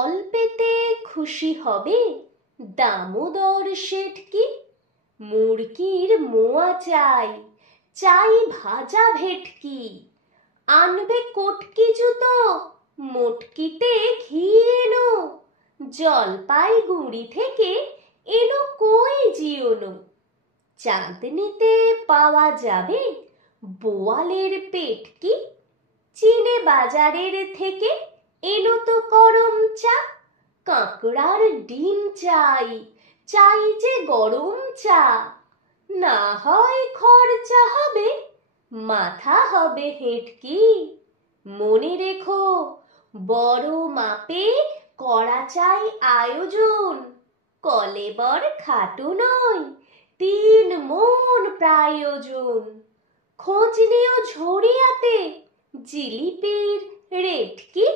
অল্পেতে খুশি হবে দামোদর শেঠ কি? মুরগির মোয়া চাই, চাই ভাজা ভেটকি, আনবে কটকি জুতো, মোটকিতে ঘি এনো, জলপাইগুড়ি থেকে এনো কই জিওনো। চাঁদনিতে পাওয়া যাবে বোয়ালের পেটকি, চিনে বাজারের থেকে এনো তো করম চা। কাঁকড়ার ডিম চাই, চাই যে গরম চা, না হয় খরচা হবে, মাথা হবে হেঁটকি। মনে রেখো বড় মাপে করা চাই আয়োজন, কলেবর খাটো নয়, 3 মণ প্রায়োজন। খোঁজ নিও ঝরিয়াতে জিলিপির রেট কি?